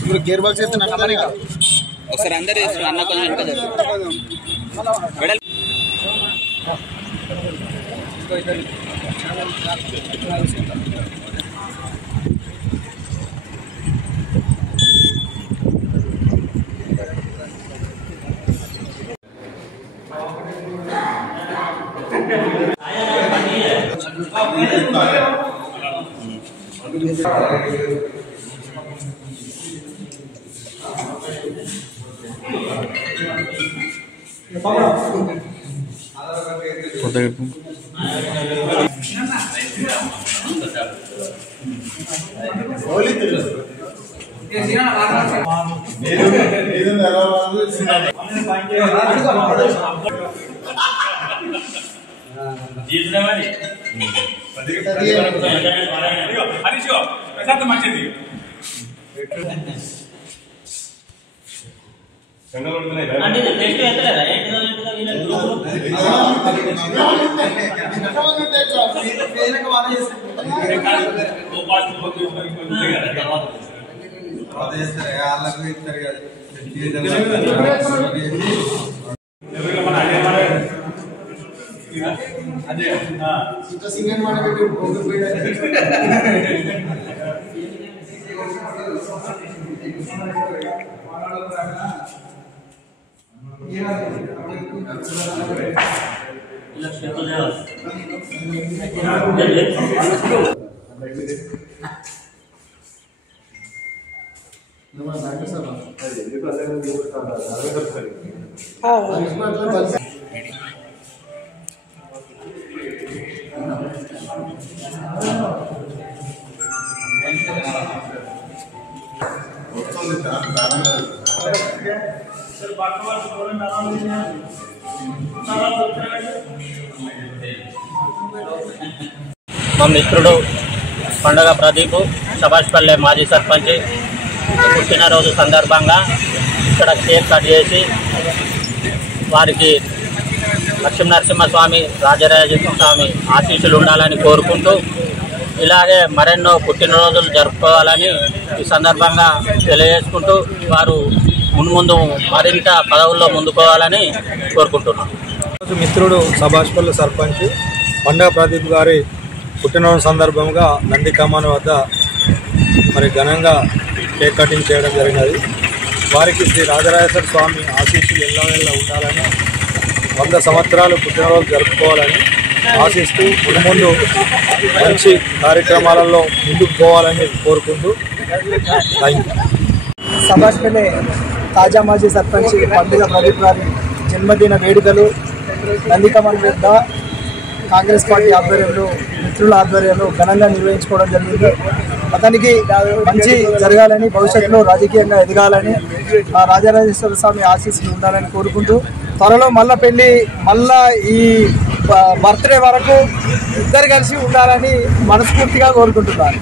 ఇప్పుడు gear box అయితే ఒకసారి అందరు అన్న కొంచెం మా మిత్రుడు పండగ ప్రదీప్ సభాష్పల్లె మాజీ సర్పంచ్ పుట్టినరోజు సందర్భంగా ఇక్కడ కేక్ కట్ చేసి వారికి లక్ష్మీనరసింహస్వామి రాజరాజస్వామి ఆశీస్సులు ఉండాలని కోరుకుంటూ ఇలాగే మరెన్నో పుట్టినరోజులు జరుపుకోవాలని ఈ సందర్భంగా తెలియజేసుకుంటూ వారు మున్ముందు మరింత పదవుల్లో ముందుకోవాలని కోరుకుంటున్నాం. మిత్రుడు సభాష్పల్లె సర్పంచ్ పండగ ప్రదీప్ గారి పుట్టినరోజు సందర్భంగా నంది కమాన్ వద్ద మరి ఘనంగా కేక్ కటింగ్ చేయడం జరిగినది. వారికి శ్రీ రాజరాజేశ్వర స్వామి ఆశీస్సులు ఎల్లవేళ ఉండాలని 100 సంవత్సరాలు పుట్టినరోజు జరుపుకోవాలని ఆశిస్తూ ముందు మంచి కార్యక్రమాలలో ముందుకు పోవాలని కోరుకుంటూ సభాష్పల్లె తాజా మాజీ సర్పంచ్ పండుగ ప్రదీప్ గారి జన్మదిన వేడుకలు నంది కమాన్ వద్ద కాంగ్రెస్ పార్టీ ఆధ్వర్యంలో మిత్రుల ఆధ్వర్యంలో ఘనంగా నిర్వహించుకోవడం జరిగింది. అతనికి మంచి జరగాలని, భవిష్యత్తులో రాజకీయంగా ఎదగాలని, రాజరాజేశ్వర స్వామి ఆశీస్సులు ఉండాలని కోరుకుంటూ త్వరలో మళ్ళా ఈ బర్త్డే వరకు ఇద్దరు కలిసి ఉండాలని మనస్ఫూర్తిగా కోరుకుంటున్నారు.